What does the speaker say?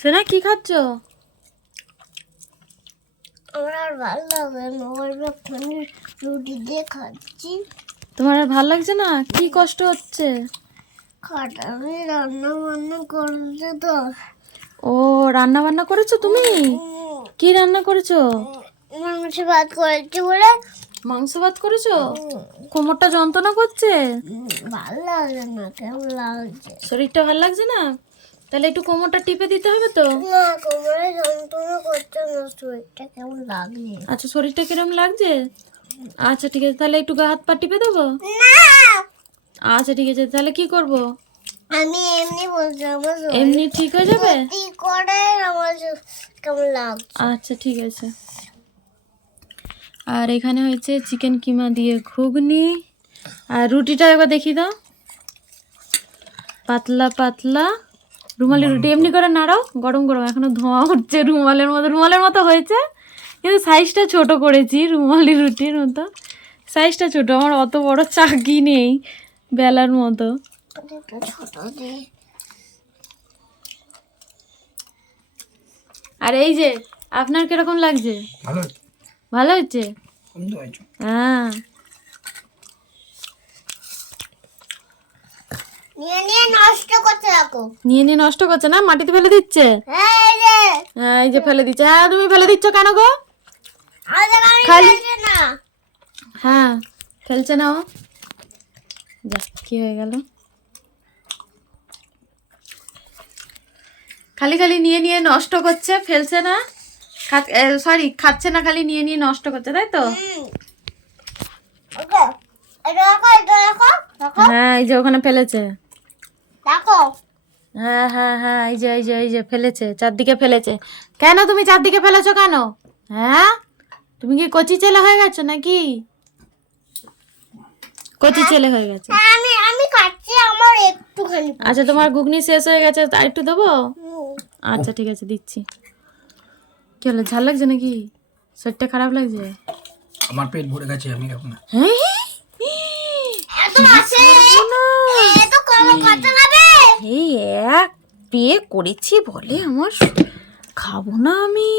সোনা কি খাচ্ছ? আমার আর ভালো লাগে না, ওখানে রুটি দিয়ে খাচ্ছি। তোমার আর ভালো লাগছে না? কি কষ্ট হচ্ছে? আমি রান্না বান্না করছে তো। ও, রান্না বান্না করেছো তুমি? কি রান্না করেছো? মাংস ভাত করেছি বলে। মাংস ভাত করেছো? কোমরটা যন্ত্রণা করছে? ভালো লাগে না, কেমন লাগছে? শরীরটা ভালো লাগছে না? তাহলে একটু কোমরটা টিপে দিতে হবে তো। না, কোমরে যন্ত্রণা করছে না, শরীরটা কেমন লাগছে। আচ্ছা, শরীরটা কিরম লাগছে? আচ্ছা ঠিক আছে, তাহলে একটু গা হাত পা টিপে দেবো। না, আচ্ছা ঠিক আছে, তাহলে কি করব? আমি এমনি বলছি, আমার এমনি ঠিক হয়ে যাবে? সত্যি করে আমার কেমন লাগছে। আচ্ছা ঠিক আছে। আর এখানে হয়েছে চিকেন কিমা দিয়ে ঘুগনি। আর রুটিটা একবার দেখি দাও, পাতলা পাতলা রুমালি রুটি। এমনি করে নাড়াও, গরম গরম, এখনো ধোঁয়া উঠছে। রুমালের মতো হয়েছে, কিন্তু সাইজটা ছোট করেছি রুমালি রুটির মতো। সাইজটা ছোট, আমার অত বড় চাকি নেই বেলার মতো। একটু ছোট দিয়ে। আর এই যে, আপনার কিরকম লাগছে? ভালো ভালো হচ্ছে? সুন্দর হয়েছে। হ্যাঁ। নিয়ে নিয়ে নষ্ট করতে রাখো। নিয়ে নিয়ে নষ্ট করছে না, মাটিতে ফেলে দিচ্ছে। এই যে, হ্যাঁ, এই যে ফেলে দিচ্ছে। হ্যাঁ, তুমি ফেলে দিচ্ছ কেন গো? আমাদের বাড়ি খালি- ফেলছে না। হ্যাঁ, ফেলছে না ও। যা, কি হয়ে গেল? খালি খালি নিয়ে নিয়ে নষ্ট করছে, ফেলছে না। সরি, খাচ্ছে না, খালি নিয়ে নিয়ে নষ্ট করছে, তাই তো? ওকে, এটা রাখো, এটা রাখো, রাখো, হ্যাঁ, এই যে ওখানে ফেলেছে। রাখো। হ্যাঁ হ্যাঁ হ্যাঁ, এই যে ফেলেছে, চারদিকে ফেলেছে। কেন তুমি চারদিকে ফেলেছো কেন? হ্যাঁ, তুমি কি কচি ছেলে হয়ে গেছো নাকি? কচি ছেলে হয়ে গেছে। আমি আমি খাচ্ছি, আমার একটুখানি। আচ্ছা, তোমার ঘুগনি শেষ হয়ে গেছে, আর একটু দেবো? হুম। আচ্ছা ঠিক আছে, দিচ্ছি। কি হলো, ঝাল লাগছে নাকি? শরীরটা খারাপ লাগছে? আমার পেট ভরে গেছে, আমি খাবো না। হ্যাঁ, এত আছে, এত কম কত খাবে? এই এক পেয়ে করেছি বলে আমার খাবো না আমি।